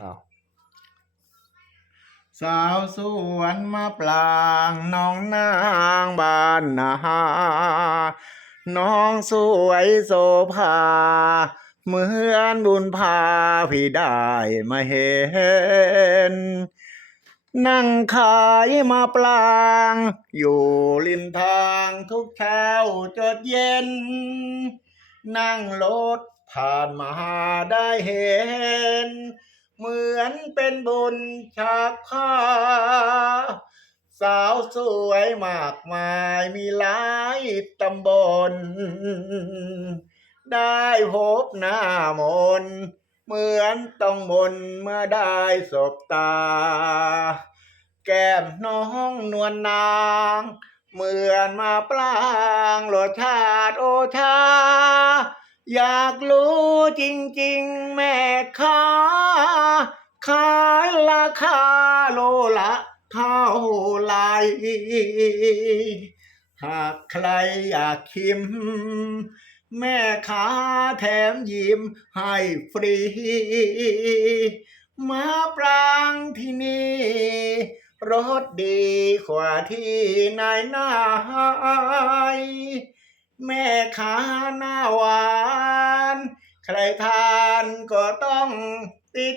อ้าวสาวสวนมาปลางน้องนางบ้านนาน้องสวยโสภา เหมือนบุญพาพี่ได้มาเห็น นั่งขายมาปลาง อยู่ริมทางทุกเช้าจดเย็น นั่งรถผ่านมาได้เห็น เหมือนเป็นบุญฉากผ้าสาวสวยมากมายมีหลายตำบล ได้พบหน้ามน เหมือนต้องมนเมื่อได้สบตา แก้มน้องนวลนาง เหมือนมาปลางรสชาติโอชา อยากรู้จริง ๆ แม่ค้า คาโลละเท่าไรหากใครอยากชิม แม่ค้าแถมยิ้มให้ฟรี มาปรางที่นี่รสดีกว่าที่ไหนไหนแม่ค้าหน้าหวาน ใครทานก็ต้องติด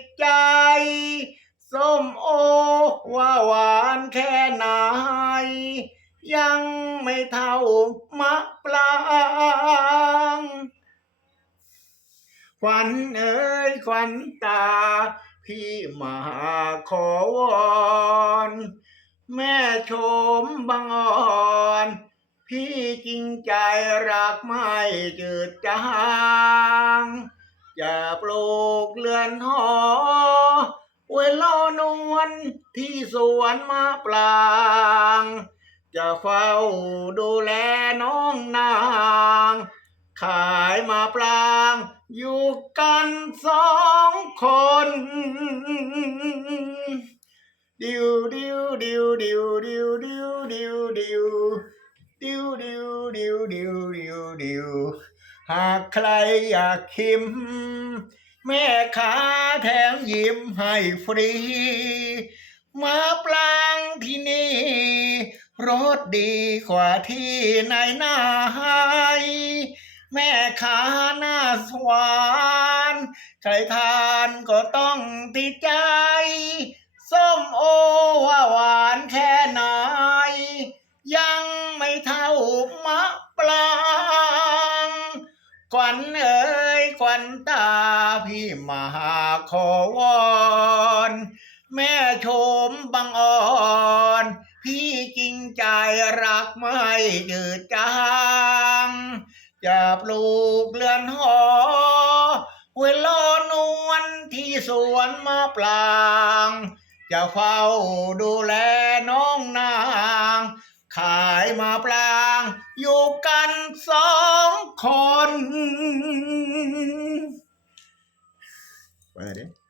มโอว่าหวานแค่ไหนยังไม่เท่ามะปรางขวัญเอ้ยขวัญตา พี่มาขอวอนแม่ชมบังอ่อนพี่จริงใจรักไม่จืดจางจะปลูกเรือนหอ ไว้รอนวลที่สวนมะปราง จะเฝ้าดูแลน้องนาง ขายมาปราง อยู่กันสองคน ดิวดิวดิวดิวดิวดิวดิวดิวดิวดิวดิวดิวดิวดิวหากใครอยากชิม แม่ค้าแถมยิ้มให้ฟรี มาปลางที่นี่รสดีกว่าที่ไหนไหนแม่ค้าหน้าสวานใครทานก็ต้องติดใจ ส้มโอว่าหวานแค่ไหน ยังไม่เท่ามะปรางขวัญเอ๋ยขวัญตา พี่มาขอวอนแม่ชมบังอ่อนพี่จริงใจรักไม่ยืดจางจะปลูกเรือนหอเวลานวลที่สวนมะปรางจะเฝ้าดูแลน้องนาง ขายมาปราง อยู่กันสองคน Parece.